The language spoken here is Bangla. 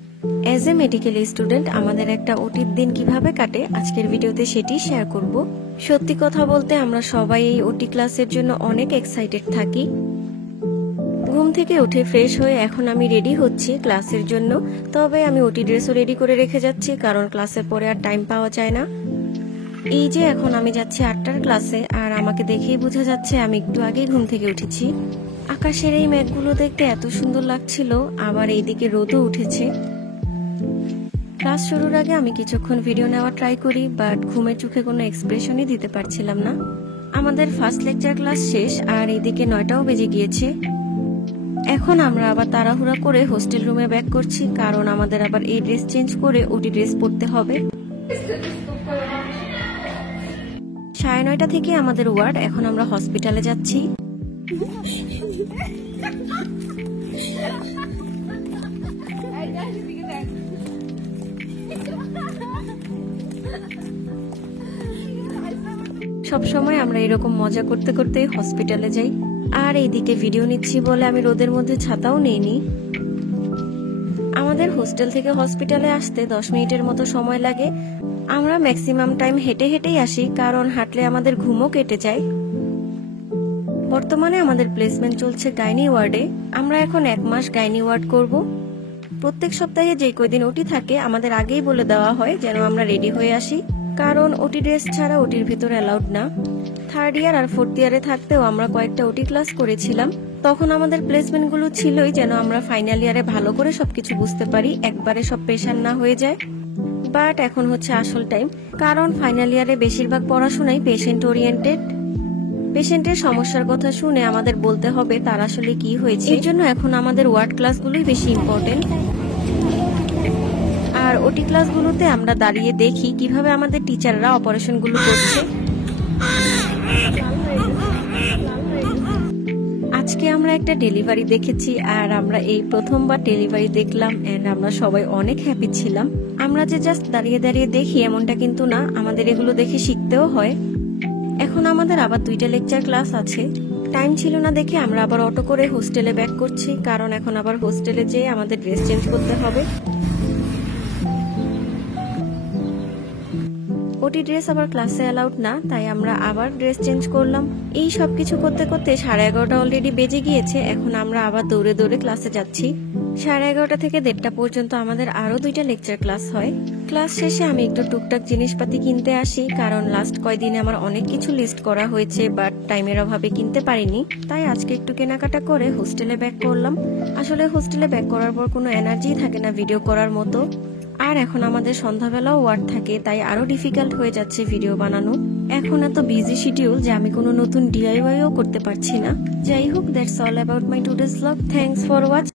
অ্যাজ এ মেডিকেল স্টুডেন্ট আমাদের একটা ওটির দিন কিভাবে কাটে আজকের ভিডিওতে সেটি শেয়ার করব। সত্যি কথা বলতে আমরা সবাই এই ওটি ক্লাসের জন্য অনেক এক্সাইটেড থাকি। ঘুম থেকে উঠে ফ্রেশ হয়ে এখন আমি রেডি হচ্ছি ক্লাসের জন্য। তবে আমি ওটি ড্রেসও রেডি করে রেখে যাচ্ছি, কারণ ক্লাসের পরে আর টাইম পাওয়া যায় না। এই যে এখন আমি যাচ্ছি 8টার ক্লাসে, আর আমাকে দেখেই বোঝা যাচ্ছে আমি একটু আগেই ঘুম থেকে উঠেছি। আকাশের এই মেঘগুলো দেখতে এত সুন্দর লাগছিল, আবার এইদিকে রোদও উঠেছে। ক্লাস শুরুর আগে আমি কিছুক্ষণ ভিডিও নেওয়ার ট্রাই করি, বাট ঘুমের চোখে কোনো এক্সপ্রেশনই দিতে পারছিলাম না। আমাদের ফার্স্ট লেকচার ক্লাস শেষ, আর এইদিকে 9টাও বেজে গিয়েছে। এখন আমরা আবার তাড়াহুড়া করে হোস্টেল রুমে ব্যাক করছি, কারণ আমাদের আবার এই ড্রেস চেঞ্জ করে ওটি ড্রেস পরতে হবে। 9:30 থেকে আমাদের ওয়ার্ড, এখন আমরা হসপিটালে যাচ্ছি। সবসময় আমরা এরকম মজা করতে করতে হসপিটালে যাই। আর এইদিকে ভিডিও নিচ্ছি বলে আমি রোদের মধ্যে ছাতাও নেইনি। আমাদের হোস্টেল থেকে হসপিটালে আসতে 10 মিনিটের মতো সময় লাগে। আমরা ম্যাক্সিমাম টাইম হেঁটে হেঁটেই আসি, কারণ হাঁটলে আমাদের ঘুমও কেটে যায়। বর্তমানে আমাদের প্লেসমেন্ট চলছে গাইনি ওয়ার্ডে। আমরা এখন 1 মাস গাইনি ওয়ার্ড করব। প্রত্যেক সপ্তাহে যে কয়দিন ওটি থাকে আমাদের আগেই বলে দেওয়া হয় যেন আমরা রেডি হয়ে আসি, কারণ ওটি ড্রেস ছাড়া ওটির ভিতরে অ্যালাউড না। 3rd ইয়ার আর 4th ইয়ারে থাকতেও আমরা কয়েকটা ওটি ক্লাস করেছিলাম। তখন আমাদের প্লেসমেন্টগুলো ছিলই যেন আমরা ফাইনাল ইয়ারে ভালো করে সবকিছু বুঝতে পারি, একবারে সব প্রেশার না হয়ে যায়। বাট এখন হচ্ছে আসল টাইম, কারণ ফাইনাল ইয়ারে বেশিরভাগ পড়াশোনাই পেশেন্ট ওরিয়েন্টেড। পেশেন্টের সমস্যার কথা শুনে আমাদের বলতে হবে তার আসলে কি হয়েছে। এর জন্য এখন আমাদের ওয়ার্ড ক্লাসগুলোই বেশি ইম্পর্টেন্ট। আর ওটি ক্লাসগুলোতে আমরা দাঁড়িয়ে দেখি কিভাবে আমাদের টিচাররা অপারেশনগুলো করছে। আজকে আমরা একটা ডেলিভারি দেখেছি, আর আমরা এই প্রথমবার ডেলিভারি দেখলাম, এন্ড আমরা সবাই অনেক হ্যাপি ছিলাম। আমরা যে জাস্ট দাঁড়িয়ে দাঁড়িয়ে দেখি এমনটা কিন্তু না, আমাদের এগুলো দেখে শিখতেও হয়। এখন আমাদের আবার 2টা লেকচার ক্লাস আছে। টাইম ছিল না দেখে আমরা আবার অটো করে হোস্টেলে ব্যাক করছি, কারণ এখন আবার হোস্টেলে যেয়ে আমাদের ড্রেস চেঞ্জ করতে হবে। ওটি ড্রেস আবার ক্লাসে অ্যালাউড না, তাই আমরা আবার ড্রেস চেঞ্জ করলাম। এই সব কিছু করতে করতে 11:30 অলরেডি বেজে গিয়েছে। এখন আমরা আবার দৌড়ে দৌড়ে ক্লাসে যাচ্ছি। 11:30 থেকে 1:30 পর্যন্ত আমাদের আরো 2টা লেকচার ক্লাস হয়। ক্লাস শেষে আমি একটু টুকটাক জিনিসপাতি কিনতে আসি, কারণ লাস্ট কয়দিনে আমার অনেক কিছু লিস্ট করা হয়েছে, বাট টাইমের অভাবে কিনতে পারিনি। তাই আজকে একটু কেনাকাটা করে হোস্টেলে ব্যাক করলাম। আসলে হোস্টেলে ব্যাক করার পর কোনো এনার্জি থাকে না ভিডিও করার মতো। আর এখন আমাদের সন্ধ্যাবেলাও ওয়ার্ড থাকে, তাই আরো ডিফিকাল্ট হয়ে যাচ্ছে ভিডিও বানানো। এখন এত বিজি শিডিউল যে আমি কোনো নতুন ডিআইওয়াইও করতে পারছি না। যাই হোক, that's all about my today's blog. Thanks for watching.